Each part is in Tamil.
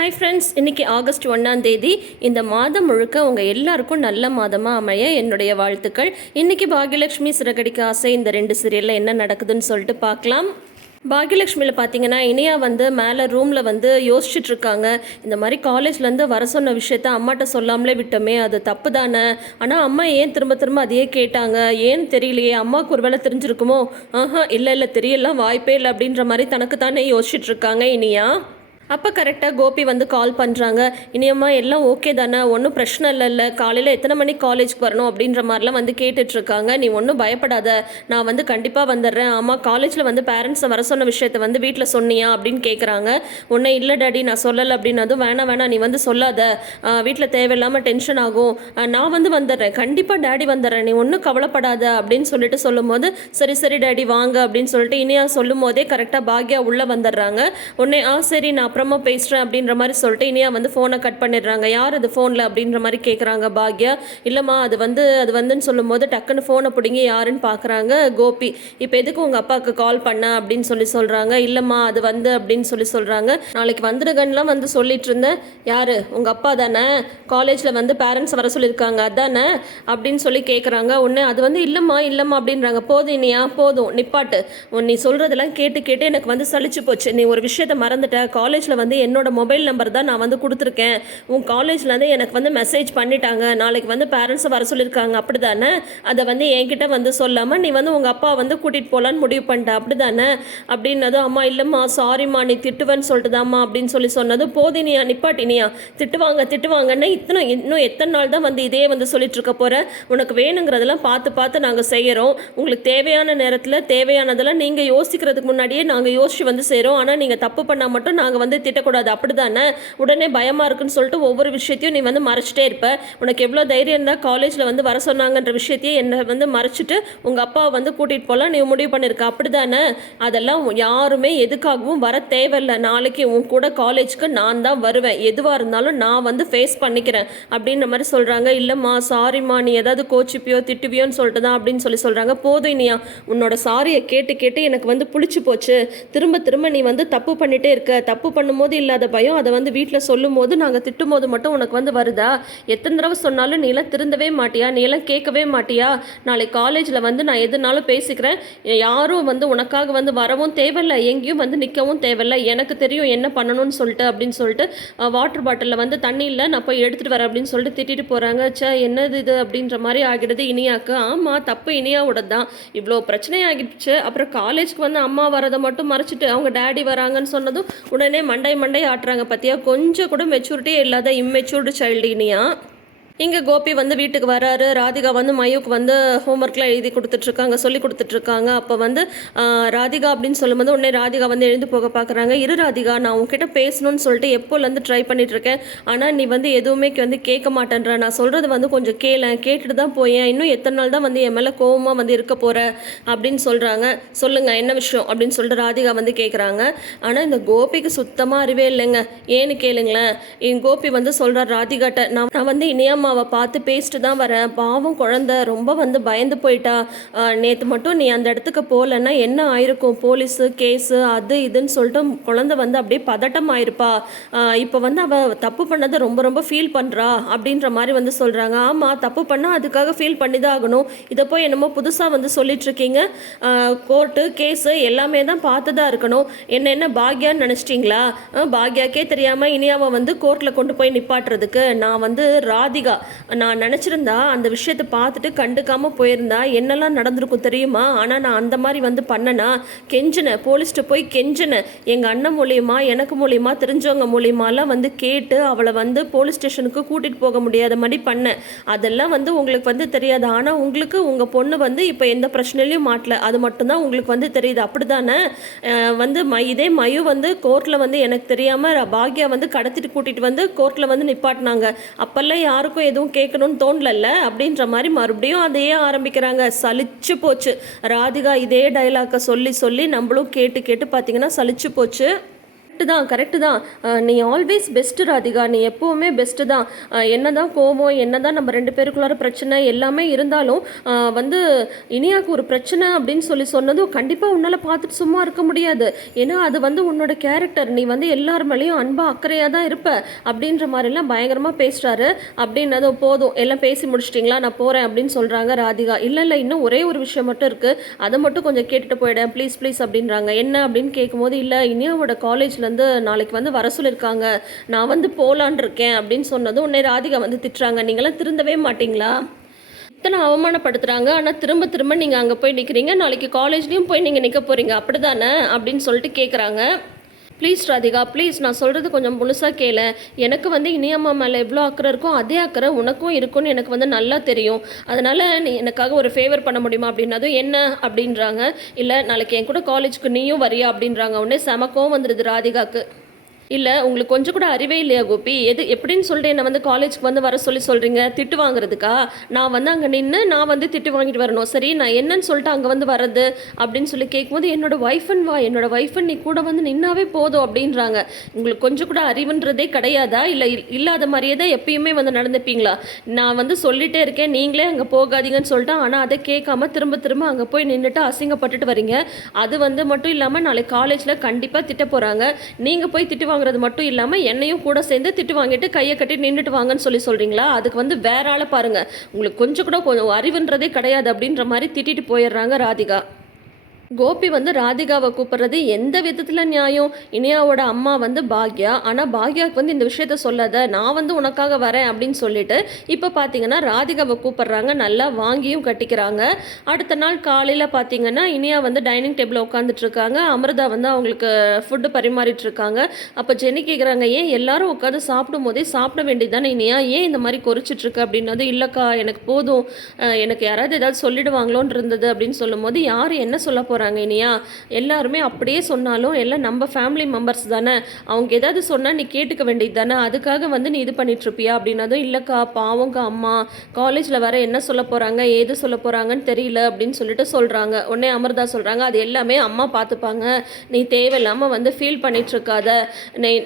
ஹாய் ஃப்ரெண்ட்ஸ், இன்றைக்கி ஆகஸ்ட் 1 இந்த மாதம் முழுக்க உங்கள் எல்லாருக்கும் நல்ல மாதமாக அமைய என்னுடைய வாழ்த்துக்கள். இன்றைக்கி பாகியலட்சுமி சிறகடிக்க ஆசை இந்த 2 சீரியலில் என்ன நடக்குதுன்னு சொல்லிட்டு பார்க்கலாம். பாகியலட்சுமியில் பார்த்தீங்கன்னா இனியா மேலே ரூமில் யோசிச்சுட்ருக்காங்க. இந்த மாதிரி காலேஜ்லேருந்து வர சொன்ன விஷயத்த அம்மாட்ட சொல்லாமலே விட்டோமே, அது தப்பு தானே. ஆனால் அம்மா ஏன் திரும்ப திரும்ப அதையே கேட்டாங்க, ஏன்னு தெரியலையே. அம்மாவுக்கு ஒரு வேளை தெரிஞ்சிருக்குமோ? இல்லை தெரியலாம், வாய்ப்பே இல்லை அப்படின்ற மாதிரி தனக்கு தானே யோசிச்சுட்ருக்காங்க இனியா. அப்போ கரெக்டாக கோபி கால் பண்ணுறாங்க. இனியம்மா எல்லாம் ஓகே தானே, ஒன்றும் பிரச்சனை இல்லைல்ல, காலையில் எத்தனை மணிக்கு காலேஜுக்கு வரணும் அப்படின்ற மாதிரிலாம் கேட்டுட்ருக்காங்க. நீ ஒன்றும் பயப்படாத, நான் கண்டிப்பாக வந்துடுறேன். ஆமாம், காலேஜில் பேரண்ட்ஸை வர சொன்ன விஷயத்த வீட்டில் சொன்னியா அப்படின்னு கேட்குறாங்க. ஒன்றும் இல்லை டாடி, நான் சொல்லலை அப்படின்னதும் வேணாம் நீ சொல்லாத, வீட்டில் தேவையில்லாமல் டென்ஷன் ஆகும், நான் வந்துடுறேன், கண்டிப்பாக டேடி வந்துடுறேன், நீ ஒன்றும் கவலைப்படாத அப்படின்னு சொல்லிட்டு சொல்லும்போது சரி டேடி வாங்க அப்படின்னு சொல்லிட்டு இனியா சொல்லும் போதே கரெக்டாக பாக்யா உள்ளே வந்துடுறாங்க. உடனே சரி நான் அப்புறமா பேசுகிறேன் அப்படின்ற மாதிரி சொல்லிட்டு இனியா ஃபோனை கட் பண்ணிடுறாங்க. யார் அது ஃபோனில் அப்படின்ற மாதிரி கேட்குறாங்க பாக்யா. இல்லைம்மா அது வந்துன்னு சொல்லும்போது டக்குன்னு ஃபோனை பிடிங்கி யாருன்னு பார்க்குறாங்க கோபி. இப்போ எதுக்கு உங்கள் அப்பாவுக்கு கால் பண்ண அப்படின்னு சொல்கிறாங்க. இல்லைம்மா அது அப்படின்னு சொல்கிறாங்க. நாளைக்கு வந்துடுங்கன்னெலாம் சொல்லிட்டு இருந்தேன். யார் உங்கள் அப்பா தானே, காலேஜில் பேரண்ட்ஸ் வர சொல்லியிருக்காங்க அதானே அப்படின்னு சொல்லி கேட்குறாங்க. உடனே அது இல்லைம்மா அப்படின்றாங்க. போதும் இனியா போதும், நிப்பாட்டு, நீ சொல்கிறதெல்லாம் கேட்டு எனக்கு சலிச்சு போச்சு. நீ ஒரு விஷயத்தை மறந்துட்ட, காலேஜில் என்னோட மொபைல் நம்பர் தான் நான் கொடுத்துருக்கேன். உன் காலேஜ்லேருந்து எனக்கு மெசேஜ் பண்ணிட்டாங்க, நாளைக்கு பேரண்ட்ஸை வர சொல்லியிருக்காங்க அப்படி தானே. அதை என்கிட்ட சொல்லாமல் நீ உங்கள் அப்பா கூட்டிகிட்டு போகலான்னு முடிவு பண்ணிட்ட அப்படி தானே அப்படின்னதும், அம்மா இல்லைம்மா சாரிம்மா நீ திட்டுவேன்னு சொல்லிட்டு தான்மா அப்படின்னு சொன்னது. போதினியா நிப்பாட்டினியா, திட்டுவாங்கன்னு இன்னும் எத்தனை நாள் தான் இதே சொல்லிட்டு இருக்க போகிற. உனக்கு வேணுங்கிறதெல்லாம் பார்த்து நாங்கள் செய்கிறோம். உங்களுக்கு தேவையான நேரத்தில் தேவையானதெல்லாம் நீங்கள் யோசிக்கிறதுக்கு முன்னாடியே நாங்கள் யோசிச்சு செய்கிறோம். ஆனால் நீங்கள் தப்பு பண்ணால் மட்டும் நாங்கள் திட்டக்கூடாது அப்படி தானே. உடனே பயமாக இருக்குன்னு சொல்லிட்டு ஒவ்வொரு விஷயத்தையும் நீ மறைச்சிட்டே இருப்ப. உனக்கு எவ்வளோ தைரியம் இருந்தால் காலேஜில் வர சொன்னாங்கன்ற விஷயத்தையே என்னை மறைச்சிட்டு உங்கள் அப்பா கூட்டிகிட்டு போகலாம் நீ முடிவு பண்ணியிருக்க அப்படி தானே. அதெல்லாம் யாருமே எதுக்காகவும் வர தேவையில்லை. நாளைக்கு உன் கூட காலேஜுக்கு நான் தான் வருவேன், எதுவாக இருந்தாலும் நான் ஃபேஸ் பண்ணிக்கிறேன் அப்படின்ற மாதிரி சொல்கிறாங்க. இல்லைம்மா சாரிம்மா நீ ஏதாவது கோச்சிப்பியோ திட்டுவியோன்னு சொல்லிட்டு தான் அப்படின்னு சொல்கிறாங்க. போதும் இனியா, உன்னோட சாரியை கேட்டு எனக்கு புளிச்சு போச்சு. திரும்ப நீ தப்பு பண்ணிகிட்டே இருக்க. தப்பு பண்ணும்போது இல்லாத பயம் அதை வீட்டில் சொல்லும் போது நாங்கள் திட்டும் போது மட்டும் உனக்கு வருதா? எத்தனை தடவை சொன்னாலும் நீலாம் திருந்தவே மாட்டியா, நீலாம் கேட்கவே மாட்டியா? நாளைக்கு காலேஜில் நான் எதுனாலும் பேசிக்கிறேன். யாரும் உனக்காக வரவும் தேவையில்லை, எங்கேயும் நிற்கவும் தேவையில்லை, எனக்கு தெரியும் என்ன பண்ணணும்னு சொல்லிட்டு அப்படின்னு சொல்லிட்டு வாட்டர் பாட்டிலில் தண்ணி இல்லை நான் போய் எடுத்துகிட்டு வரேன் அப்படின்னு சொல்லிட்டு திட்டிட்டு போகிறாங்க. என்னது இது அப்படின்ற மாதிரி ஆகிடுது இனியாக்கு. ஆமாம் தப்பு இனியாவோட தான், இவ்வளோ பிரச்சனை ஆகிடுச்சு. அப்புறம் காலேஜுக்கு அம்மா வரதை மட்டும் மறைச்சிட்டு அவங்க டேடி வராங்கன்னு சொன்னதும் உடனே மண்டை ஆட்டுறாங்க. பார்த்தியா, கொஞ்சம் கூட மெச்சூரிட்டியே இல்லாத இம்மெச்சூர்டு சைல்டு இனியா. இங்கே கோபி வீட்டுக்கு வராரு. ராதிகா மயுக்கு ஹோம்ஒர்க்லாம் எழுதி கொடுத்துட்ருக்காங்க, சொல்லி கொடுத்துட்ருக்காங்க. அப்போ ராதிகா அப்படின்னு சொல்லும்போது உடனே ராதிகா எழுந்து போக பார்க்குறாங்க. இரு ராதிகா, நான் உங்ககிட்ட பேசணும்னு சொல்லிட்டு எப்போலேருந்து ட்ரை பண்ணிகிட்ருக்கேன். ஆனால் நீ எதுவுமே கேட்க மாட்டேன்ற. நான் சொல்கிறது கொஞ்சம் கேட்டுட்டு தான் போயேன். இன்னும் எத்தனை நாள் தான் என் மேலே கோவமாக இருக்க போகிற அப்படின்னு சொல்கிறாங்க. சொல்லுங்கள் என்ன விஷயம் அப்படின்னு சொல்லிட்டு ராதிகா கேட்குறாங்க. ஆனால் இந்த கோபிக்கு சுத்தமாக அறிவே இல்லைங்க. ஏன்னு கேளுங்களேன். என் கோபி சொல்கிறார் ராதிகாட்ட, நான் இனியாமா அவள் பார்த்து பேசிட்டு தான் வரேன். பாவம் குழந்தை ரொம்ப பயந்து போயிட்டா. நேற்று மட்டும் நீ அந்த இடத்துக்கு போகலன்னா என்ன ஆயிருக்கும், போலீஸு கேஸு அது இதுன்னு சொல்லிட்டு குழந்தை அப்படியே பதட்டம் ஆயிருப்பா. இப்போ அவள் தப்பு பண்ணதை ரொம்ப ஃபீல் பண்ணுறா அப்படின்ற மாதிரி சொல்கிறாங்க. ஆமாம் தப்பு பண்ணால் அதுக்காக ஃபீல் பண்ணி தான் ஆகணும். இதை போய் என்னமோ புதுசாக சொல்லிட்டுருக்கீங்க. கோர்ட்டு கேஸு எல்லாமே தான் பார்த்து தான் இருக்கணும். என்ன பாக்யான்னு நினச்சிட்டிங்களா? பாக்யாக்கே தெரியாமல் இனியாவை கோர்ட்டில் கொண்டு போய் நிப்பாட்டுறதுக்கு நான் ராதிகா, நான் நினச்சிருந்தா அந்த விஷயத்தை பார்த்துட்டு கண்டுக்காமல் போயிருந்தா என்னெல்லாம் நடந்திருக்கும் தெரியுமா? ஆனால் நான் அந்த மாதிரி பண்ணனா, கெஞ்சினேன், போலீஸ்ட்டு போய் கெஞ்சினேன். எங்கள் அண்ணன் மூலியமா எனக்கு மூலியமா தெரிஞ்சவங்க மூலியமாலாம் கேட்டு அவளை போலீஸ் ஸ்டேஷனுக்கு கூட்டிகிட்டு போக முடியாத மாதிரி பண்ணேன். அதெல்லாம் உங்களுக்கு தெரியாது. ஆனால் உங்களுக்கு உங்கள் பொண்ணு இப்போ எந்த பிரச்சனையிலையும் மாட்டல, அது மட்டும்தான் உங்களுக்கு தெரியுது அப்படி தானே. இதே மயு கோர்ட்டில் எனக்கு தெரியாமல் பாக்யா கடத்திட்டு கூட்டிகிட்டு கோர்ட்டில் நிப்பாட்டினாங்க. அப்போல்லாம் யாருக்கும் எதுவும் கேட்கணும்னு தோணல அப்படின்ற மாதிரி மறுபடியும் அதையே ஆரம்பிக்கிறாங்க. சலிச்சு போச்சு. ராதிகா இதே டைலாக்கை சொல்லி நம்மளும் கேட்டு பார்த்தீங்கன்னா சலிச்சு போச்சு. கரெக்டு தான். நீ ஆல்வேஸ் பெஸ்ட்டு ராதிகா, நீ எப்போவுமே பெஸ்ட்டு தான். என்ன தான் கோவம், என்ன தான் நம்ம 2 பேருக்குள்ளார பிரச்சனை எல்லாமே இருந்தாலும் வந்து இனியாவுக்கு ஒரு பிரச்சனை அப்படின்னு சொன்னதும் கண்டிப்பாக உன்னால் பார்த்துட்டு சும்மா இருக்க முடியாது. ஏன்னா அது வந்து உன்னோட கேரக்டர், நீ வந்து எல்லார் மேலேயும் அன்பாக அக்கறையாக தான் இருப்ப அப்படின்ற மாதிரிலாம் பயங்கரமாக பேசுகிறாரு. அப்படின்னதும் போதும் எல்லாம் பேசி முடிச்சிட்டிங்களா, நான் போகிறேன் அப்படின்னு சொல்கிறாங்க ராதிகா. இல்லை இன்னும் ஒரே ஒரு விஷயம் மட்டும் இருக்குது, அதை மட்டும் கொஞ்சம் கேட்டுட்டு போயிடேன் ப்ளீஸ் ப்ளீஸ் அப்படின்றாங்க. என்ன அப்படின்னு கேட்கும்போது, இல்லை இனியாவோட காலேஜ்லேருந்து நாளைக்கு வந்து வர சொல்லியிருக்காங்க, நான் வந்து போகலான் இருக்கேன் அப்படின்னு சொன்னதும் உடனே ராதிகா வந்து திட்டுறாங்க. நீங்களாம் திருந்தவே மாட்டிங்களா, இத்தனை அவமானப்படுத்துகிறாங்க, ஆனால் திரும்ப திரும்ப நீங்கள் அங்கே போய் நிற்கிறீங்க, நாளைக்கு காலேஜ்லேயும் போய் நீங்கள் நிற்க போகிறீங்க அப்படி தானே அப்படின்னு சொல்லிட்டு கேட்குறாங்க. ப்ளீஸ் ராதிகா ப்ளீஸ், நான் சொல்கிறது கொஞ்சம் முழுசாக கேளு. எனக்கு வந்து இனியம்மா மேலே எவ்வளோ அக்கறை இருக்கோ அதே அக்கறை உனக்கும் இருக்குன்னு எனக்கு வந்து நல்லா தெரியும். அதனால் நீ எனக்காக ஒரு ஃபேவர் பண்ண முடியுமா அப்படின்னதும் என்ன அப்படின்றாங்க. இல்லை நாளைக்கு என் கூட காலேஜுக்கு நீயும் வரியா அப்படின்றாங்க. உடனே செமக்கவும் வந்துடுது ராதிகாவுக்கு. இல்லை உங்களுக்கு கொஞ்சம் கூட அறிவே இல்லையா கோபி, எப்படின்னு சொல்லிட்டு என்னை வந்து காலேஜுக்கு வந்து வர சொல்கிறீங்க, திட்டு வாங்குறதுக்கா? நான் வந்து அங்கே நின்று நான் வந்து திட்டு வாங்கிட்டு வரணும், சரி நான் என்னன்னு சொல்லிட்டு அங்கே வந்து வர்றது அப்படின்னு சொல்லி கேட்கும்போது, என்னோட ஒய்ஃபன் நீ கூட வந்து நின்னாவே போதும் அப்படின்றாங்க. உங்களுக்கு கொஞ்சம் கூட அறிவுன்றதே கிடையாதா, இல்லை இல்லாத மாதிரியே தான் எப்பயுமே வந்து நடந்துப்பீங்களா? நான் வந்து சொல்லிட்டே இருக்கேன் நீங்களே அங்கே போகாதீங்கன்னு சொல்லிட்டு, ஆனால் அதை கேட்காம திரும்ப திரும்ப அங்கே போய் நின்றுட்டு அசிங்கப்பட்டுட்டு வரீங்க. அது வந்து மட்டும் இல்லாமல் நாளைக்கு காலேஜில் கண்டிப்பாக திட்ட போகிறாங்க, நீங்கள் போய் திட்டு வாங்குறது மட்டும் இல்லாமல் என்னையும் கூட சேர்ந்து திட்டு வாங்கிட்டு கையை கட்டி நின்றுட்டு வாங்கன்னு சொல்கிறீங்களா? அதுக்கு வந்து வேற ஆளை பாருங்கள், உங்களுக்கு கொஞ்சம் கூட கொஞ்சம் அறிவுன்றதே கிடையாது அப்படின்ற மாதிரி திட்டிட்டு போயிடுறாங்க ராதிகா. கோபி வந்து ராதிகாவை கூப்பிட்றது எந்த விதத்தில் நியாயம்? இனியாவோட அம்மா வந்து பாக்யா, ஆனால் பாக்யாவுக்கு வந்து இந்த விஷயத்த சொல்லாத, நான் வந்து உனக்காக வரேன் அப்படின்னு சொல்லிட்டு இப்போ பார்த்தீங்கன்னா ராதிகாவை கூப்பிட்றாங்க, நல்லா வாங்கியும் கட்டிக்கிறாங்க. அடுத்த நாள் காலையில் பார்த்தீங்கன்னா இனியா வந்து டைனிங் டேபிளில் உட்காந்துட்ருக்காங்க, அமிர்தா வந்து அவங்களுக்கு ஃபுட்டு பரிமாறிட்டு இருக்காங்க. அப்போ ஜெனி கேட்குறாங்க, ஏன் எல்லாரும் உட்காந்து சாப்பிடும் போதே சாப்பிட வேண்டியது தானே இனியா, ஏன் இந்த மாதிரி கொறிச்சிட்ருக்கு அப்படின்னது. இல்லைக்கா எனக்கு போதும், எனக்கு யாராவது ஏதாவது சொல்லிடுவாங்களோன்னு இருந்தது அப்படின்னு சொல்லும்போது, யார் என்ன சொல்ல போகிறாங்க இனியா, எல்லாருமே அப்படியே சொன்னாலும் எல்லாம் நம்ம ஃபேமிலி மெம்பர்ஸ் தானே, அவங்க ஏதாவது சொன்னால் நீ கேட்டுக்க வேண்டியது தானே, அதுக்காக வந்து நீ இது பண்ணிட்டுருப்பியா அப்படின்னதும், இல்லைக்கா பாவங்க அம்மா, காலேஜில் வேற என்ன சொல்ல போகிறாங்க ஏது சொல்ல போகிறாங்கன்னு தெரியல அப்படின்னு சொல்லிட்டு சொல்கிறாங்க. உடனே அமிர்தா சொல்கிறாங்க, அது எல்லாமே அம்மா பார்த்துப்பாங்க, நீ தேவையில்லாமல் வந்து ஃபீல் பண்ணிகிட்ருக்காத,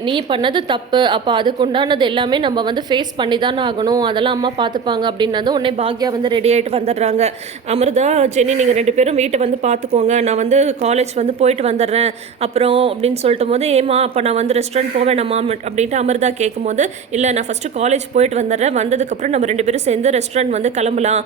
நீ பண்ணது தப்பு, அப்போ அதுக்குண்டானது எல்லாமே நம்ம வந்து ஃபேஸ் பண்ணி தானே ஆகணும், அதெல்லாம் அம்மா பார்த்துப்பாங்க அப்படின்னதும் உடனே பாக்யா வந்து ரெடி ஆகிட்டு வந்துடுறாங்க. அமிர்தா ஜெனி நீங்கள் 2 பேரும் வீட்டை வந்து பார்த்துக்கோங்க, நான் வந்து காலேஜ் வந்து போயிட்டு வந்துடுறேன் அப்புறம் அப்படின்னு சொல்லிட்டு போது, ஏமா அப்போ நான் வந்து ரெஸ்டாரண்ட் போவேணாமா அப்படின்ட்டு அமிர்தா கேட்கும்போது, இல்லை நான் ஃபஸ்ட்டு காலேஜ் போயிட்டு வந்துடுறேன், வந்ததுக்கப்புறம் நம்ம 2 பேரும் சேர்ந்து ரெஸ்டாரண்ட் வந்து கிளம்பலாம்,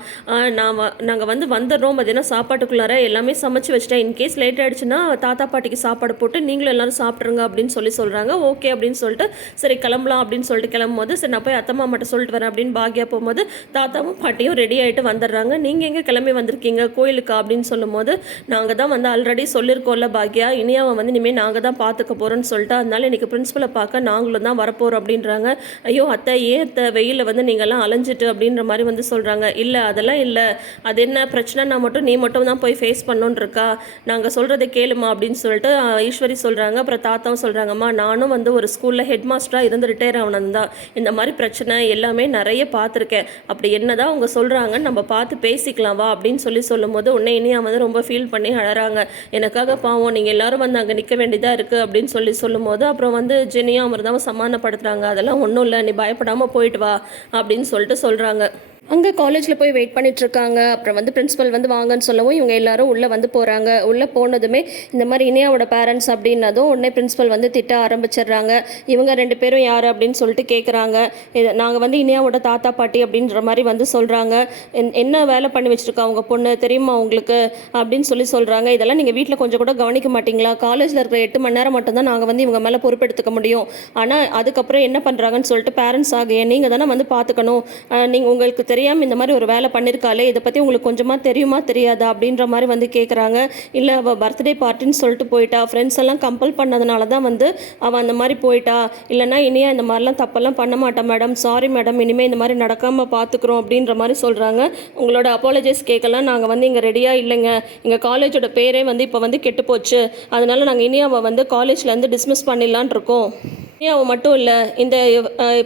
நாங்கள் வந்து வந்துடுறோம், மதியானம் சாப்பாட்டுக்குள்ளார எல்லாமே சமைச்சு வச்சுட்டேன், இன்கேஸ் லேட் ஆகிடுச்சுன்னா தாத்தா பாட்டிக்கு சாப்பாடு போட்டு நீங்களும் எல்லோரும் சாப்பிட்ருங்க அப்படின்னு சொல்கிறாங்க. ஓகே அப்படின்னு சொல்லிட்டு சரி கிளம்பலாம் அப்படின்னு சொல்லிட்டு கிளம்பும்போது, சரி நான் போய் அத்தம்மா மட்டும் சொல்லிட்டு வரேன் அப்படின்னு பாக்யா போகும்போது தாத்தாவும் பாட்டியும் ரெடி ஆகிட்டு வந்துடுறாங்க. நீங்கள் எங்கே கிளம்பி வந்திருக்கீங்க கோயிலுக்கா அப்படின்னு சொல்லும்போது, நாங்கள் தான் வந்து ஆல்ரெடி சொல்லியிருக்கோம்ல பாக்யா, இனியாவை வந்து இனிமேல் நாங்கள் தான் பார்த்துக்க போகிறோன்னு சொல்லிட்டு, அதனால இன்றைக்கி பிரின்ஸிபலை பார்க்க நாங்களும் தான் வரப்போகிறோம் அப்படின்றாங்க. ஐயோ அத்தை ஏன் அத்தை வெயிலில் வந்து நீங்கள்லாம் அலைஞ்சிட்டு அப்படின்ற மாதிரி வந்து சொல்கிறாங்க. இல்லை அதெல்லாம் இல்லை, அது என்ன பிரச்சனைனா மட்டும் நீ மட்டும் தான் போய் ஃபேஸ் பண்ணோன்னு இருக்கா, நாங்கள் சொல்கிறத கேளுமா அப்படின்னு சொல்லிட்டு ஈஸ்வரி சொல்கிறாங்க. அப்புறம் தாத்தாவும் சொல்கிறாங்கம்மா, நானும் வந்து ஒரு ஸ்கூலில் ஹெட் மாஸ்டராக இருந்து ரிட்டையர் ஆனது தான், இந்த மாதிரி பிரச்சனை எல்லாமே நிறைய பார்த்துருக்கேன், அப்படி என்ன தான் அவங்க சொல்கிறாங்கன்னு நம்ம பார்த்து பேசிக்கலாம் வா அப்படின்னு சொல்லும்போது, உடனே இனியா வந்து ரொம்ப ஃபீல் பண்ணி அழறாங்க. எனக்காக பாவம் நீங்கள் எல்லாரும் வந்து அங்கே நிற்க வேண்டியதாக இருக்குது அப்படின்னு சொல்லும்போது, அப்புறம் வந்து ஜெனியும் அமிர்தாவும் சமாதானப்படுத்துகிறாங்க. அதெல்லாம் ஒன்றும் இல்லை, நீ பயப்படாமல் போயிட்டு வா அப்படின்னு சொல்கிறாங்க. அங்கே காலேஜில் போய் வெயிட் பண்ணிகிட்ருக்காங்க. அப்புறம் வந்து பிரின்ஸிபல் வந்து வாங்கன்னு சொல்லவும் இவங்க எல்லாரும் உள்ளே வந்து போகிறாங்க. உள்ளே போனதுமே இந்த மாதிரி இனியாவோட பேரண்ட்ஸ் அப்படின்னதும் உடனே பிரின்ஸிபல் வந்து திட்ட ஆரம்பிச்சிடுறாங்க. இவங்க 2 பேரும் யார் அப்படின்னு சொல்லிட்டு கேட்குறாங்க. நாங்கள் வந்து இனியாவோட தாத்தா பாட்டி அப்படின்ற மாதிரி வந்து சொல்கிறாங்க. என்ன வேலை பண்ணி வச்சுருக்கா அவங்க பொண்ணு தெரியுமா உங்களுக்கு அப்படின்னு சொல்கிறாங்க. இதெல்லாம் நீங்கள் வீட்டில் கொஞ்சம் கூட கவனிக்க மாட்டிங்களா, காலேஜில் இருக்கிற 8 மணி நேரம் மட்டும்தான் நாங்கள் வந்து இவங்க மேலே பொறுப்பெடுத்துக்க முடியும், ஆனால் அதுக்கப்புறம் என்ன பண்ணுறாங்கன்னு சொல்லிட்டு பேரண்ட்ஸ் ஆகிய நீங்கள் தானே வந்து பார்த்துக்கணும், நீங்கள் உங்களுக்கு தெரியாமல் இந்த மாதிரி ஒரு வேலை பண்ணியிருக்காளே, இதை பற்றி உங்களுக்கு கொஞ்சமாக தெரியுமா தெரியாதா அப்படின்ற மாதிரி வந்து கேட்குறாங்க. இல்லை அவள் பர்த்டே பார்ட்டின்னு சொல்லிட்டு போயிட்டா, ஃப்ரெண்ட்ஸ் எல்லாம் கம்பல் பண்ணதுனால தான் வந்து அவள் அந்த மாதிரி போயிட்டா, இல்லைனா இனியா இந்த மாதிரிலாம் தப்பெல்லாம் பண்ண மாட்டேன் மேடம், சாரி மேடம், இனிமேல் இந்த மாதிரி நடக்காமல் பார்த்துக்குறோம் அப்படின்ற மாதிரி சொல்கிறாங்க. உங்களோட அப்பாலஜைஸ் கேட்கலாம் நாங்கள் வந்து இங்கே ரெடியாக இல்லைங்க, எங்கள் காலேஜோட பேரே வந்து இப்போ வந்து கெட்டு போச்சு, அதனால் நாங்கள் இனியாவை வந்து காலேஜ்லேருந்து டிஸ்மிஸ் பண்ணிடலான் இருக்கோம். ஏன் அவன் மட்டும் இல்லை, இந்த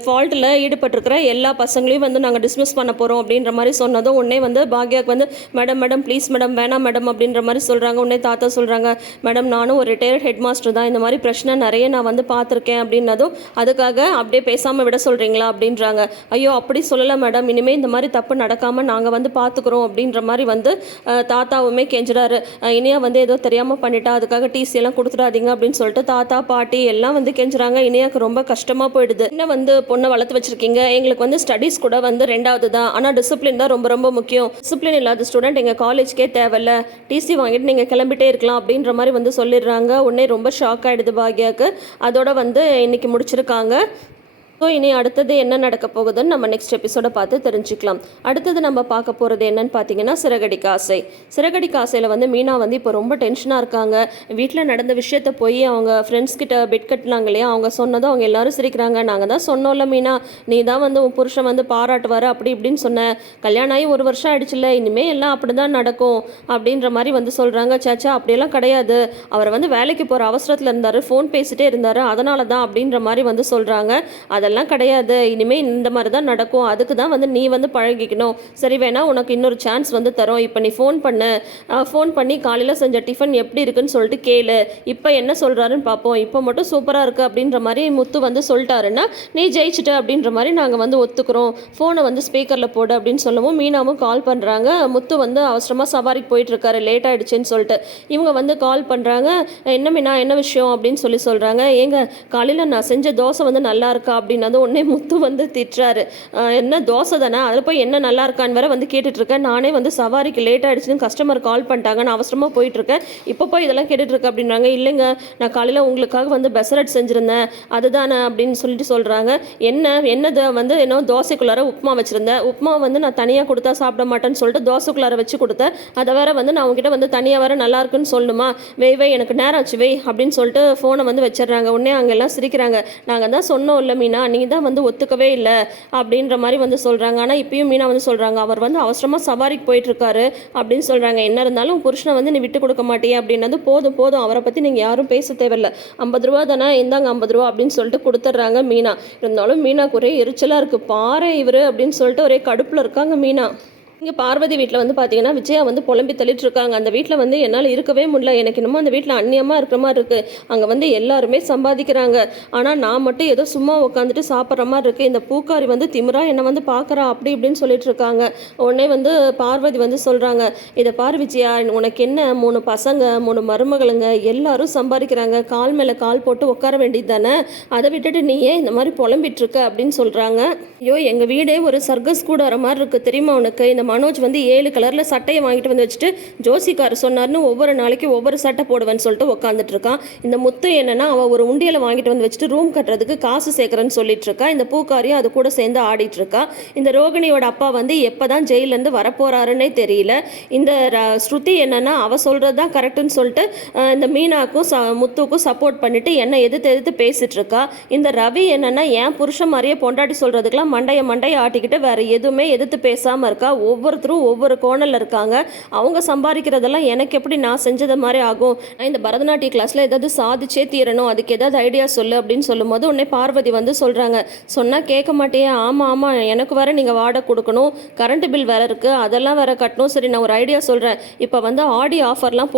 ஃபால்ட்டில் ஈடுபட்டிருக்கிற எல்லா பசங்களையும் வந்து நாங்கள் டிஸ்மிஸ் பண்ண போகிறோம் அப்படின்ற மாதிரி சொன்னதும் உடனே வந்து பாக்யாவுக்கு வந்து மேடம் மேடம் ப்ளீஸ் மேடம் வேணாம் மேடம் அப்படின்ற மாதிரி சொல்கிறாங்க. உடனே தாத்தா சொல்கிறாங்க, மேடம் நானும் ஒரு ரிட்டையர்ட் ஹெட் மாஸ்டர் தான், இந்த மாதிரி பிரச்சனை நிறைய நான் வந்து பார்த்துருக்கேன் அப்படின்னதும் அதுக்காக அப்படியே பேசாமல் விட சொல்கிறீங்களா அப்படின்றாங்க. ஐயோ அப்படி சொல்லலை மேடம், இனிமேல் இந்த மாதிரி தப்பு நடக்காமல் நாங்கள் வந்து பார்த்துக்குறோம் அப்படின்ற மாதிரி வந்து தாத்தாவுமே கெஞ்சுறாரு. இனியா வந்து ஏதோ தெரியாமல் பண்ணிட்டா, அதுக்காக டிசி எல்லாம் கொடுத்துடாதீங்க அப்படின்னு சொல்லிட்டு தாத்தா பாட்டி எல்லாம் வந்து கெஞ்சுறாங்க. இனியாவுக்கு ரொம்ப கஷ்டமாக போயிடுது. என்ன வந்து பொண்ணை வளர்த்து வச்சிருக்கீங்க, எங்களுக்கு வந்து ஸ்டடீஸ் கூட வந்து 2வது தான், ஆனால் டிசிப்ளின் தான் ரொம்ப ரொம்ப முக்கியம். டிசிப்ளின் இல்லாத ஸ்டூடெண்ட் எங்கள் காலேஜ்க்கே தேவையில்ல, டிசி வாங்கிட்டு நீங்கள் கிளம்பிட்டே இருக்கலாம் அப்படின்ற மாதிரி வந்து சொல்லிடுறாங்க. உடனே ரொம்ப ஷாக் ஆகிடுது பாக்யாவுக்கு. அதோட வந்து இன்னைக்கு முடிச்சிருக்காங்க. ஸோ இனி அடுத்தது என்ன நடக்க போகுதுன்னு நம்ம நெக்ஸ்ட் எபிசோட பார்த்து தெரிஞ்சுக்கலாம். அடுத்தது நம்ம பார்க்க போகிறது என்னன்னு பார்த்தீங்கன்னா சிறகடிக்க ஆசை. சிறகடிக்க ஆசையில் வந்து மீனா வந்து இப்போ ரொம்ப டென்ஷனாக இருக்காங்க. வீட்டில் நடந்த விஷயத்த போய் அவங்க ஃப்ரெண்ட்ஸ் கிட்ட பெட் கட்டினாங்க இல்லையா, அவங்க சொன்னதும் அவங்க எல்லாரும் சிரிக்கிறாங்க. நாங்கள் தான் சொன்னோம்ல மீனா, நீ தான் வந்து உன் புருஷன் வந்து பாராட்டுவார் அப்படி இப்படின்னு சொன்னேன், கல்யாணம் ஆகி 1 வருஷம் ஆயிடுச்சுல்ல, இனிமேல் எல்லாம் அப்படி தான் நடக்கும் அப்படின்ற மாதிரி வந்து சொல்கிறாங்க. சாச்சா அப்படியெல்லாம் கிடையாது, அவர் வந்து வேலைக்கு போகிற அவசரத்தில் இருந்தார், ஃபோன் பேசிகிட்டே இருந்தார், அதனால தான் அப்படின்ற மாதிரி வந்து சொல்கிறாங்க. அதெல்லாம் கிடையாது, இனிமேல் இந்த மாதிரி தான் நடக்கும், அதுக்கு தான் வந்து நீ வந்து பழகிக்கணும். சரி வேணா உனக்கு இன்னொரு சான்ஸ் வந்து தரோம், இப்போ நீ ஃபோன் பண்ணி காலையில் செஞ்ச டிஃபன் எப்படி இருக்குன்னு சொல்லிட்டு கேளு, இப்போ என்ன சொல்கிறாருன்னு பார்ப்போம், இப்போ மட்டும் சூப்பராக இருக்குது அப்படின்ற மாதிரி முத்து வந்து சொல்லிட்டாருன்னா நீ ஜெயிச்சிட்ட அப்படின்ற மாதிரி நாங்கள் வந்து ஒத்துக்கிறோம், ஃபோனை வந்து ஸ்பீக்கரில் போடு அப்படின்னு சொல்லவும் மீனாவும் கால் பண்ணுறாங்க. முத்து வந்து அவசரமாக சவாரிக்கு போயிட்டுருக்காரு, லேட் ஆகிடுச்சின்னு சொல்லிட்டு. இவங்க வந்து கால் பண்ணுறாங்க, என்ன மீனா என்ன விஷயம் அப்படின்னு சொல்கிறாங்க. ஏங்க காலையில் நான் செஞ்ச தோசை வந்து நல்லா இருக்கா அப்படின்னு உடனே முத்து வந்து திட்டுறாரு. என்ன தோசை தானே, அதில் போய் என்ன நல்லா இருக்கான்னு வேற வந்து கேட்டுட்ருக்கேன், நானே வந்து சவாரிக்கு லேட் ஆகிடுச்சுன்னு கஸ்டமர் கால் பண்ணிட்டாங்க, நான் அவசரமாக போயிட்டுருக்கேன், இப்போ போய் இதெல்லாம் கேட்டுட்ருக்கேன் அப்படின்றாங்க. இல்லைங்க நான் காலையில் உங்களுக்காக வந்து பெசரட் செஞ்சுருந்தேன் அதுதானே அப்படின்னு சொல்லிட்டு சொல்கிறாங்க. என்னது வந்து என்ன தோசைக்குள்ளார உப்புமா வச்சுருந்தேன், உப்புமா வந்து நான் தனியாக கொடுத்தா சாப்பிட மாட்டேன்னு சொல்லிட்டு தோசைக்குள்ளார வச்சு கொடுத்தேன், அதை வேற வந்து நான் உங்ககிட்ட வந்து தனியாக வேற நல்லா இருக்குன்னு சொல்லணுமா, வெய் எனக்கு நேரம் ஆச்சு வெய் அப்படின்னு சொல்லிட்டு ஃபோனை வந்து வச்சிடுறாங்க. உடனே அங்கே எல்லாம் சிரிக்கிறாங்க. நாங்கள் தான் சொன்னோம் இல்லை மீனா, நீங்கள் தான் வந்து ஒத்துக்கவே இல்லை அப்படின்ற மாதிரி வந்து சொல்கிறாங்க. ஆனால் இப்பயும் மீனா வந்து சொல்கிறாங்க, அவர் வந்து அவசரமாக சவாரிக்கு போயிட்டுருக்காரு அப்படின்னு சொல்கிறாங்க. என்ன இருந்தாலும் புருஷனை வந்து நீ விட்டு கொடுக்க மாட்டியே அப்படின்னது போதும் போதும், அவரை பற்றி நீங்கள் யாரும் பேச தேவையில்லை, 50 ரூபா தானே இந்தாங்க 50 ரூபா அப்படின்னு சொல்லிட்டு கொடுத்துட்றாங்க மீனா. இருந்தாலும் மீனாக்கு ஒரே எரிச்சலாக இருக்குது, பாரு இவர் அப்படின்னு சொல்லிட்டு ஒரே கடுப்பில் இருக்காங்க மீனா. இங்கே பார்வதி வீட்டில் வந்து பார்த்தீங்கன்னா விஜயா வந்து புலம்பி தள்ளிட்டு இருக்காங்க. அந்த வீட்டில் வந்து என்னால் இருக்கவே முடியல, எனக்கு என்னமோ அந்த வீட்டில் அந்நியமாக இருக்கிற மாதிரி இருக்குது, அங்கே வந்து எல்லாருமே சம்பாதிக்கிறாங்க, ஆனால் நான் மட்டும் ஏதோ சும்மா உட்காந்துட்டு சாப்பிட்ற மாதிரி இருக்குது, இந்த பூக்காரி வந்து திமிரா என்னை வந்து பார்க்குறா அப்படி இப்படின்னு சொல்லிட்டு இருக்காங்க. உடனே வந்து பார்வதி வந்து சொல்கிறாங்க, இதை பார் விஜயா, உனக்கு என்ன 3 பசங்க 3 மருமகளுங்க எல்லாரும் சம்பாதிக்கிறாங்க, கால் மேலே கால் போட்டு உட்கார வேண்டியது தானே, அதை விட்டுட்டு நீ ஏன் இந்த மாதிரி புலம்பிட்டு இருக்க அப்படின்னு சொல்கிறாங்க. ஐயோ எங்கள் வீடே ஒரு சர்க்கஸ் கூட வர மாதிரி இருக்குது தெரியுமா உனக்கு, இந்த மனோஜ் வந்து 7 கலரில் சட்டையை வாங்கிட்டு வந்து வச்சுட்டு ஜோசிக்கார் சொன்னார்னு ஒவ்வொரு நாளைக்கு ஒவ்வொரு சட்டை போடுவேன்னு சொல்லிட்டு உட்காந்துட்டு இருக்கான். இந்த முத்து என்னன்னா அவள் ஒரு உண்டியலை வாங்கிட்டு வந்து வச்சுட்டு ரூம் கட்டுறதுக்கு காசு சேர்க்குறேன்னு சொல்லிட்டு இருக்கா. இந்த பூக்காரியும் அது கூட சேர்ந்து ஆடிட்டு இருக்கா. இந்த ரோகிணியோட அப்பா வந்து எப்போ தான் ஜெயிலேருந்து வரப்போறாருன்னே தெரியல. இந்த ஸ்ருதி என்னன்னா அவள் சொல்கிறது தான் கரெக்டுன்னு சொல்லிட்டு இந்த மீனாக்கும் முத்துக்கும் சப்போர்ட் பண்ணிட்டு என்னை எதிர்த்து பேசிட்டு இருக்கா. இந்த ரவி என்னன்னா என் புருஷன் மாதிரியே பொண்டாட்டி சொல்கிறதுக்கெல்லாம் மண்டையை ஆட்டிக்கிட்டு வேற எதுவுமே எதிர்த்து பேசாமல் இருக்கா. ஒவ்வொருத்தரும் ஒவ்வொரு கோணலில் இருக்காங்க, அவங்க சம்பாதிக்கிறதெல்லாம் எனக்கு எப்படி நான் செஞ்சது மாதிரி ஆகும், நான் இந்த பரதநாட்டிய கிளாஸில் ஏதாவது சாதிச்சே தீரணும், அதுக்கு ஏதாவது ஐடியா சொல்லு அப்படின்னு சொல்லும்போது உடனே பார்வதி வந்து சொல்கிறாங்க, சொன்னால் கேட்க மாட்டேன், ஆமாம் எனக்கு வேறு நீங்கள் வாடகை கொடுக்கணும், கரண்ட் பில் வேறு இருக்குது, அதெல்லாம் வேறு கட்டணும், சரி நான் ஒரு ஐடியா சொல்கிறேன், இப்போ வந்து ஆடி ஆஃபர்லாம்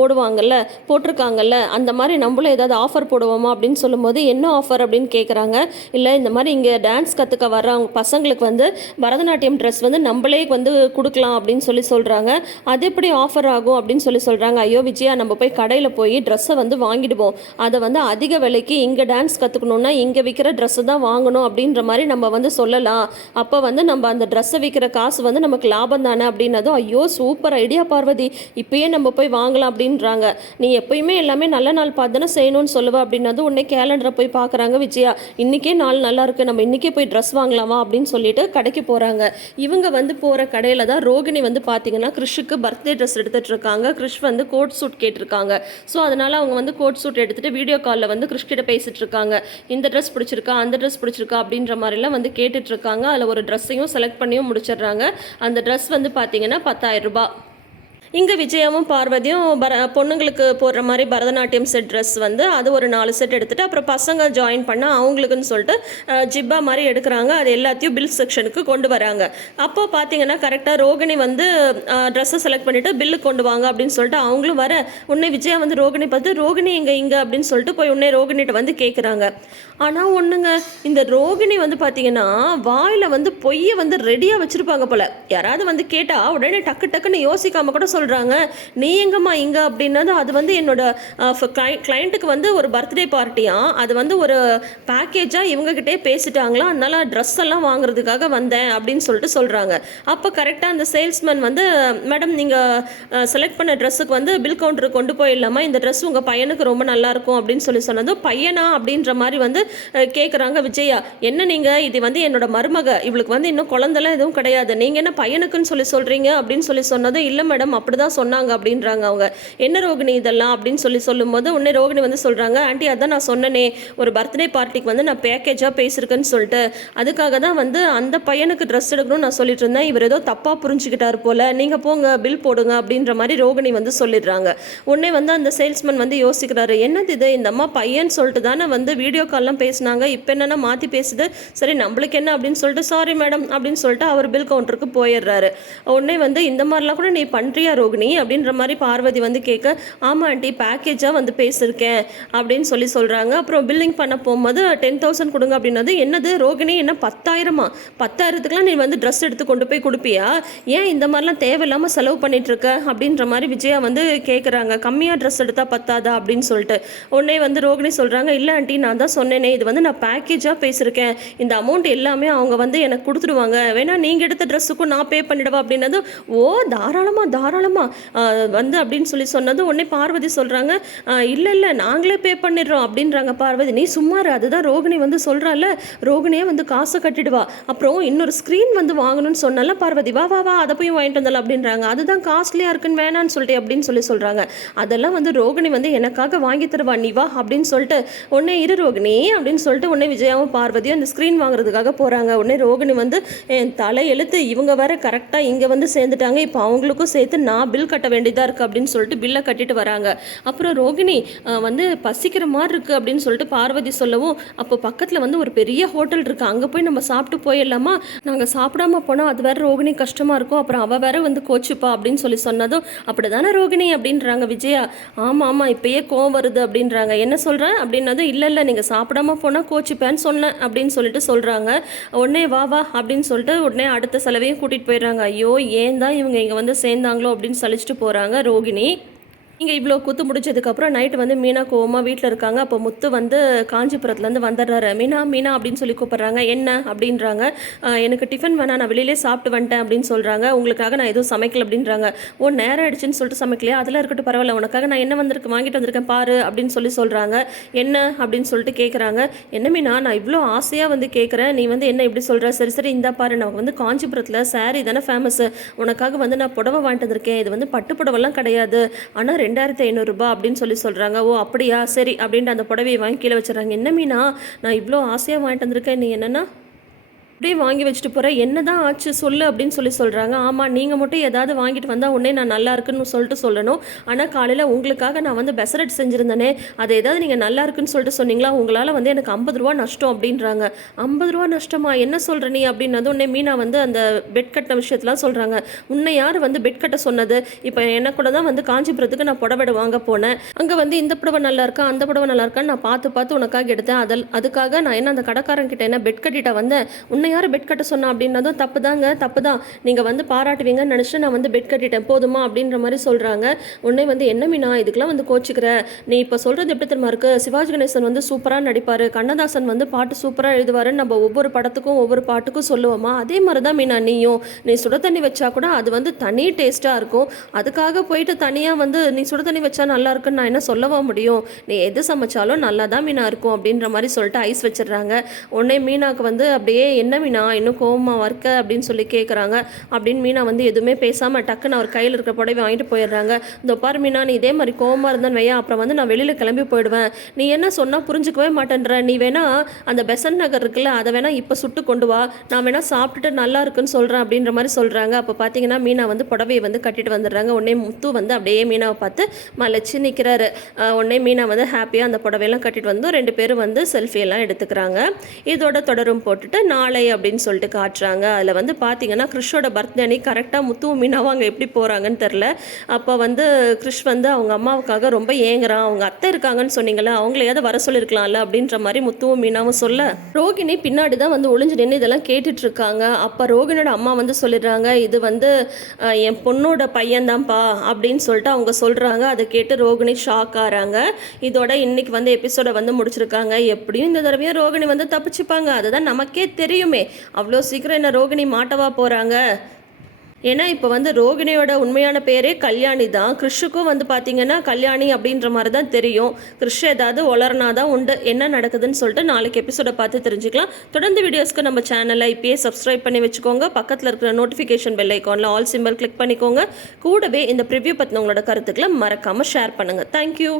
போட்டிருக்காங்கல்ல அந்த மாதிரி நம்மளும் ஏதாவது ஆஃபர் போடுவோமா அப்படின்னு சொல்லும்போது என்ன ஆஃபர் அப்படின்னு கேட்குறாங்க. இல்லை இந்த மாதிரி இங்கே டான்ஸ் கற்றுக்க வர்றவங்க பசங்களுக்கு வந்து பரதநாட்டியம் ட்ரெஸ் வந்து நம்மளே வந்து கொடுக்கலாம் அப்படின்னு சொல்கிறாங்க. அது எப்படி ஆஃபர் ஆகும் அப்படின்னு சொல்கிறாங்க. ஐயோ விஜயா, நம்ம போய் கடையில் போய் ட்ரெஸ்ஸை வந்து வாங்கிடுவோம், அதை வந்து அதிக விலைக்கு இங்கே டான்ஸ் கற்றுக்கணுன்னா இங்கே விற்கிற ட்ரெஸ்ஸை தான் வாங்கணும் அப்படின்ற மாதிரி நம்ம வந்து சொல்லலாம், அப்போ வந்து நம்ம அந்த ட்ரெஸ்ஸை விற்கிற காசு வந்து நமக்கு லாபம் தானே அப்படின்னதும் ஐயோ சூப்பர் ஐடியா பார்வதி, இப்பயே நம்ம போய் வாங்கலாம் அப்படின்றாங்க. நீ எப்பயுமே எல்லாமே நல்ல நாள் பார்த்து தானே செய்யணும்னு சொல்லுவா அப்படின்னதும் உடனே கேலண்டரை போய் பார்க்குறாங்க விஜயா. இன்றைக்கே நாள் நல்லா இருக்குது, நம்ம இன்றைக்கே போய் ட்ரெஸ் வாங்கலாமா அப்படின்னு சொல்லிட்டு கடைக்கு போகிறாங்க. இவங்க வந்து போகிற கடையில் தான் ரோகிணி வந்து பார்த்தீங்கன்னா கிறிஷுக்கு பர்த்டே ட்ரெஸ் எடுத்துகிட்டு இருக்காங்க. கிறிஷ் வந்து கோட் சூட் கேட்டிருக்காங்க. ஸோ அதனால் அவங்க வந்து கோட் சூட் எடுத்துகிட்டு வீடியோ காலில் வந்து கிறிஷ் கிட்ட பேசிகிட்டு இருக்காங்க. இந்த ட்ரெஸ் பிடிச்சிருக்கா அந்த ட்ரெஸ் பிடிச்சிருக்கா அப்படின்ற மாதிரிலாம் வந்து கேட்டுட்ருக்காங்க. அதில் ஒரு ட்ரெஸ்ஸையும் செலக்ட் பண்ணியும் முடிச்சிடுறாங்க. அந்த ட்ரெஸ் வந்து பார்த்தீங்கன்னா 10,000 ரூபாய். இங்கே விஜயாவும் பார்வதியும் பொண்ணுங்களுக்கு போடுற மாதிரி பரதநாட்டியம் செட் ட்ரெஸ் வந்து அது ஒரு 4 செட் எடுத்துகிட்டு அப்புறம் பசங்க ஜாயின் பண்ண அவங்களுக்குன்னு சொல்லிட்டு ஜிப்பா மாதிரி எடுக்கிறாங்க. அது எல்லாத்தையும் பில் செக்ஷனுக்கு கொண்டு வராங்க. அப்போ பார்த்தீங்கன்னா கரெக்டாக ரோகிணி வந்து ட்ரெஸ்ஸை செலக்ட் பண்ணிவிட்டு பில்லு கொண்டு வாங்க அப்படின்னு சொல்லிட்டு அவங்களும் வர உடனே விஜயா வந்து ரோகிணி பார்த்து ரோகிணி இங்கே அப்படின்னு சொல்லிட்டு போய் உடனே ரோகிணிகிட்ட வந்து கேட்குறாங்க. ஆனால் ஒன்றுங்க, இந்த ரோகிணி வந்து பார்த்தீங்கன்னா வாயில் வந்து பொய்யை வந்து ரெடியாக வச்சுருப்பாங்க போல். யாராவது வந்து கேட்டால் உடனே டக்குன்னு யோசிக்காமல் கூட சொல்கிறாங்க நீ எங்கம்மா இங்கே அப்படின்னது. அது வந்து என்னோட கிளைண்ட்டுக்கு வந்து ஒரு பர்த்டே பார்ட்டியாக அது வந்து ஒரு பேக்கேஜாக இவங்ககிட்டே பேசிட்டாங்களா, அதனால ட்ரெஸ் எல்லாம் வாங்குறதுக்காக வந்தேன் அப்படின்னு சொல்லிட்டு சொல்கிறாங்க. அப்போ கரெக்டாக அந்த சேல்ஸ்மேன் வந்து மேடம் நீங்கள் செலக்ட் பண்ண ட்ரெஸ்ஸுக்கு வந்து பில் கவுண்டருக்கு கொண்டு போயிடலாமா, இந்த ட்ரெஸ் உங்கள் பையனுக்கு ரொம்ப நல்லாயிருக்கும் அப்படின்னு சொல்லி சொன்னதும் பையனா அப்படின்ற மாதிரி வந்து கேட்குறாங்க விஜயா. என்ன நீங்கள் இது வந்து என்னோட மருமக, இவளுக்கு வந்து இன்னும் குழந்தெல்லாம் எதுவும் கிடையாது, நீங்கள் என்ன பையனுக்குன்னு சொல்லி சொல்கிறீங்க அப்படின்னு சொல்லி சொன்னதும் இல்லை மேடம் அப்படி தான் சொன்னாங்க அப்படின்றாங்க அவங்க. என்ன ரோகிணி இதெல்லாம் அப்படின்னு சொல்லி சொல்லும்போது உடனே ரோகிணி வந்து சொல்கிறாங்க ஆண்டி அதான் நான் சொன்னனே ஒரு பர்த்டே பார்ட்டிக்கு வந்து நான் பேக்கேஜாக பேசியிருக்கேன்னு சொல்லிட்டு அதுக்காக தான் வந்து அந்த பையனுக்கு ட்ரெஸ் எடுக்கணும்னு நான் சொல்லிட்டு இருந்தேன். இவர் ஏதோ தப்பாக புரிஞ்சுக்கிட்டார் போல், நீங்கள் போங்க பில் போடுங்க அப்படின்ற மாதிரி ரோகிணி வந்து சொல்லிடுறாங்க. உடனே வந்து அந்த சேல்ஸ்மேன் வந்து யோசிக்கிறாரு என்னது இது, இந்த அம்மா பையன் சொல்லிட்டு தானே வந்து வீடியோ கால்லாம் பேசினாங்க, இப்போ என்னென்னா மாற்றி பேசுது, சரி நம்மளுக்கு என்ன அப்படின்னு சொல்லிட்டு சாரி மேடம் அப்படின்னு சொல்லிட்டு அவர் பில் கவுண்டருக்கு போயிடுறாரு. உடனே வந்து இந்த மாதிரிலாம் கூட நீ பண்ணுறியா ரோகிணி அப்படின்ற மாதிரி பார்வதி வந்து கேட்க ஆமாம் ஆண்டி பேக்கேஜாக வந்து பேசியிருக்கேன் அப்படின்னு சொல்லி சொல்கிறாங்க. அப்புறம் பில்லிங் பண்ண போகும்போது 10,000 கொடுங்க அப்படின்னது. என்னது ரோகிணி என்ன 10,000? 10,000க்குலாம் நீ வந்து ட்ரெஸ் எடுத்து கொண்டு போய் கொடுப்பியா, ஏன் இந்த மாதிரிலாம் தேவையில்லாமல் செலவு பண்ணிகிட்ருக்க அப்படின்ற மாதிரி விஜயா வந்து கேட்குறாங்க. கம்மியாக ட்ரெஸ் எடுத்தால் பத்தாதா அப்படின்னு சொல்லிட்டு உடனே வந்து ரோகிணி சொல்கிறாங்க இல்லை ஆண்டி நான் தான் சொன்னேனே இது வந்து நான் பேக்கேஜாக பேசியிருக்கேன், இந்த அமௌண்ட் எல்லாமே அவங்க வந்து எனக்கு கொடுத்துடுவாங்க, வேணா நீங்கள் எடுத்த ட்ரெஸ்ஸுக்கும் நான் பே பண்ணிடுவா அப்படின்னது. ஓ தாராளமாக வந்து அப்படின்னு சொல்லி சொன்னது. உடனே பார்வதி சொல்கிறாங்க இல்லை நாங்களே பே பண்ணிடுறோம் அப்படின்றாங்க பார்வதி. நீ சும்மாரு, அதுதான் ரோகிணி வந்து சொல்கிறால, ரோகிணியே வந்து காசை கட்டிடுவா, அப்புறம் இன்னொரு ஸ்க்ரீன் வந்து வாங்கணும்னு சொன்னால பார்வதி வா அதை போய் வாங்கிட்டு வந்தால அப்படின்றாங்க. அதுதான் காஸ்ட்லியாக இருக்குன்னு வேணான்னு சொல்லிட்டு அப்படின்னு சொல்லி சொல்கிறாங்க. அதெல்லாம் வந்து ரோகிணி வந்து எனக்காக வாங்கி தருவா நீ வா அப்படின்னு சொல்லிட்டு உடனே இரு ரோகிணி அப்படின்னு சொல்லிட்டு உடனே விஜயாவும் பார்வதியும் அந்த ஸ்க்ரீன் வாங்குறதுக்காக போகிறாங்க. உடனே ரோகிணி வந்து என் தலை எழுத்து இவங்க வேற கரெக்டாக இங்கே வந்து சேர்ந்துட்டாங்க, இப்போ அவங்களுக்கும் சேர்த்து நான் பில் கட்ட வேண்டியதாக இருக்குது அப்படின்னு சொல்லிட்டு பில்லை கட்டிட்டு வராங்க. அப்புறம் ரோகிணி வந்து பசிக்கிற மாதிரி இருக்குது அப்படின்னு சொல்லிட்டு பார்வதி சொல்லவும் அப்போ பக்கத்தில் வந்து ஒரு பெரிய ஹோட்டல் இருக்குது, அங்கே போய் நம்ம சாப்பிட்டு போயிடலாமா, நாங்கள் சாப்பிடாம போனால் அது வேற ரோகிணி கஷ்டமாக இருக்கும், அப்புறம் அவள் வேற வந்து கோச்சுப்பா அப்படின்னு சொல்லி சொன்னதும் அப்படி தானே ரோகிணி அப்படின்றாங்க விஜயா. ஆமாம் இப்பயே கோவம் வருது அப்படின்றாங்க. என்ன சொல்கிறேன் அப்படின்னதும் இல்லை நீங்கள் சாப்பிடாம போனால் கோச்சுப்பேன்னு சொன்னேன் அப்படின்னு சொல்லிட்டு சொல்கிறாங்க. உடனே வா அப்படின்னு சொல்லிட்டு உடனே அடுத்த செலவையும் கூட்டிகிட்டு போயிடுறாங்க. ஐயோ ஏன் தான் இவங்க இங்கே வந்து சேர்ந்தாங்களோ அப்படின்னு சலிச்சுட்டு போகிறாங்க ரோகிணி. இங்கே இவ்வளோ குத்து முடிச்சதுக்கப்புறம் நைட்டு வந்து மீனா கோவமாக வீட்டில் இருக்காங்க. அப்போ முத்து வந்து காஞ்சிபுரத்துலேருந்து வந்துடுறாரு. மீனா அப்படின்னு சொல்லி கூப்பிட்றாங்க. என்ன அப்படின்றாங்க. எனக்கு டிஃபன் வேணாம், நான் வெளியிலே சாப்பிட்டு வந்துட்டேன் அப்படின்னு சொல்கிறாங்க. உங்களுக்காக நான் எதுவும் சமைக்கல அப்படின்றாங்க. ஓ நேரம் ஆயிடுச்சுன்னு சொல்லிட்டு சமைக்கலையா, அதெல்லாம் இருக்கட்டும் பரவாயில்ல, உனக்காக நான் என்ன வாங்கிட்டு வந்திருக்கேன் பாரு அப்படின்னு சொல்லி சொல்கிறாங்க. என்ன அப்படின்னு சொல்லிட்டு கேட்குறாங்க. என்ன மீனா நான் இவ்வளோ ஆசையாக வந்து கேட்குறேன், நீ வந்து என்ன இப்படி சொல்கிற, சரி இந்தா பாரு, நான் வந்து காஞ்சிபுரத்தில் சாரி தானே ஃபேமஸ்ஸு, உனக்காக வந்து நான் புடவை வாங்கிட்டு வந்திருக்கேன், இது வந்து பட்டு புடவெல்லாம் கிடையாது, ஆனால் 2,500 ரூபாய் அப்படின்னு சொல்லி சொல்கிறாங்க. ஓ அப்படியா சரி அப்படின்ட்டு அந்த புடவையை வாங்கி கீழே வச்சுறாங்க. என்ன மீனா நான் இவ்வளோ ஆசையாக வாங்கிட்டு வந்திருக்கேன், நீ என்னென்னா அப்படியே வாங்கி வச்சுட்டு போகிறேன், என்ன தான் ஆச்சு சொல்லு அப்படின்னு சொல்லி சொல்கிறாங்க. ஆமாம் நீங்கள் மட்டும் ஏதாவது வாங்கிட்டு வந்தால் உடனே நான் நல்லா இருக்குன்னு சொல்லிட்டு சொல்லணும், ஆனால் காலையில் உங்களுக்காக நான் வந்து பெசரட் செஞ்சுருந்தேனே, அதை ஏதாவது நீங்கள் நல்லா இருக்குன்னு சொல்லிட்டு சொன்னீங்களா, உங்களால் வந்து எனக்கு 50 ரூபா நஷ்டம் அப்படின்றாங்க. 50 ரூபா நஷ்டமா, என்ன சொல்கிற நீ அப்படின்னது. உடனே மீனா வந்து அந்த பெட் கட்ட விஷயத்தெலாம் சொல்கிறாங்க. உன்னை யார் வந்து பெட் கட்ட சொன்னது, இப்போ என்ன கூட தான் வந்து காஞ்சிபுரத்துக்கு நான் புடவை வாங்க போனேன், அங்கே வந்து இந்த புடவை நல்லா இருக்கா அந்த புடவை நல்லா இருக்கான்னு நான் பார்த்து உனக்காக எடுத்தேன், அதுக்காக நான் என்ன அந்த கடைக்காரங்கிட்ட என்ன பெட் கட்டிட்டா வந்தேன், உன்னை யார் பெட் கட்ட சொன்னா அப்படின்னதும் தப்பு தான், நீங்கள் வந்து பாராட்டுவீங்கன்னு நினச்சிட்டு நான் வந்து பெட் கட்டிட்டேன் போதுமா அப்படின்ற மாதிரி சொல்கிறாங்க. உடனே வந்து என்ன மீனா இதுக்கெல்லாம் வந்து கோச்சிக்கிற, நீ இப்போ சொல்கிறது எப்படி தெரியுமா இருக்குது, சிவாஜி கணேசன் வந்து சூப்பராக நடிப்பார், கண்ணதாசன் வந்து பாட்டு சூப்பராக எழுதுவாருன்னு நம்ம ஒவ்வொரு படத்துக்கும் ஒவ்வொரு பாட்டுக்கும் சொல்லுவோமா, அதே மாதிரி தான் மீனா நீயும், நீ சுட தண்ணி வச்சா கூட அது வந்து தனி டேஸ்ட்டாக இருக்கும், அதுக்காக போயிட்டு தனியாக வந்து நீ சுட தண்ணி வச்சா நல்லா இருக்குன்னு நான் என்ன சொல்லவா முடியும், நீ எது சமைச்சாலும் நல்லா தான் மீனா இருக்கும் அப்படின்ற மாதிரி சொல்லிட்டு ஐஸ் வச்சிடுறாங்க. உடனே மீனாக்கு வந்து அப்படியே என்ன என்ன மீனா இன்னும் கோவமாக இருக்க அப்படின்னு சொல்லி கேட்குறாங்க. அப்படின்னு மீனா வந்து எதுவுமே பேசாமல் டக்குன்னு அவர் கையில் இருக்கிற புடவை வாங்கிட்டு போயிடுறாங்க. இந்த பாரு மீனா, நீ இதே மாதிரி கோவமாக இருந்தேன்னு வையா, அப்புறம் வந்து நான் வெளியில் கிளம்பி போயிடுவேன். நீ என்ன சொன்னால் புரிஞ்சுக்கவே மாட்டேன்ற. நீ வேணா அந்த பெசன்ட் நகர் இருக்குல்ல, அதை வேணா இப்போ சுட்டு கொண்டு வா, நான் வேணா சாப்பிட்டுட்டு நல்லா இருக்குன்னு சொல்கிறேன் அப்படின்ற மாதிரி சொல்கிறாங்க. அப்போ பார்த்தீங்கன்னா மீனா வந்து புடவையை வந்து கட்டிட்டு வந்துடுறாங்க. உடனே முத்து வந்து அப்படியே மீனாவை பார்த்து மலைச்சு நிற்கிறாரு. உடனே மீனா வந்து ஹாப்பியாக அந்த புடவையெல்லாம் கட்டிட்டு வந்து 2 பேரும் வந்து செல்ஃபியெல்லாம் எடுத்துக்கிறாங்க. இதோட தொடரும் போட்டுட்டு நாளை அப்படின்னு சொல்லிட்டு காட்டுறாங்க. அதில் வந்து பார்த்தீங்கன்னா கிறிஷோட பர்த்டே அன்னைக்கு கரெக்டாக முத்துவும் மீனாவும் அங்கே எப்படி போகிறாங்கன்னு தெரில. அப்போ வந்து கிறிஷ் வந்து அவங்க அம்மாவுக்காக ரொம்ப ஏங்குறான். அவங்க அத்தை இருக்காங்கன்னு சொன்னீங்களே, அவங்களையாவது வர சொல்லியிருக்கலாம்ல அப்படின்ற மாதிரி முத்துவும் மீனாவும் சொல்ல, ரோகிணி பின்னாடி தான் வந்து ஒளிஞ்சு நின்று இதெல்லாம் கேட்டுட்டு இருக்காங்க. அப்போ ரோகிணியோட அம்மா வந்து சொல்லிடுறாங்க, இது வந்து என் பொண்ணோட பையன்தான்ப்பா அப்படின்னு சொல்லிட்டு அவங்க சொல்கிறாங்க. அதை கேட்டு ரோகிணி ஷாக் ஆகிறாங்க. இதோட இன்னைக்கு வந்து எபிசோடை வந்து முடிச்சிருக்காங்க. எப்படியும் இந்த தடவையும் ரோகிணி வந்து தப்பிச்சுப்பாங்க, அதுதான் நமக்கே தெரியுமே. அவ்வளோ சீக்கிரம் என்ன ரோகிணி மாட்டவா போகிறாங்க? ஏன்னா இப்போ வந்து ரோகிணியோட உண்மையான பேரே கல்யாணி தான். கிறிஷுக்கும் வந்து பார்த்தீங்கன்னா கல்யாணி அப்படின்ற மாதிரி தான் தெரியும். கிறிஷ் ஏதாவது ஒளர்னா தான் உண்டு. என்ன நடக்குதுன்னு சொல்லிட்டு நாளைக்கு எபிசோடை பார்த்து தெரிஞ்சுக்கலாம். தொடர்ந்து வீடியோஸ்க்கு நம்ம சேனலை இப்பயே சப்ஸ்கிரைப் பண்ணி வச்சுக்கோங்க. பக்கத்தில் இருக்கிற நோட்டிஃபிகேஷன் பெல் ஐக்கானில் ஆல் சிம்பிள் கிளிக் பண்ணிக்கோங்க. கூடவே இந்த ப்ரிவ்யூ பற்றின உங்களோட கருத்துக்களை மறக்காமல் ஷேர் பண்ணுங்கள். தேங்க்யூ.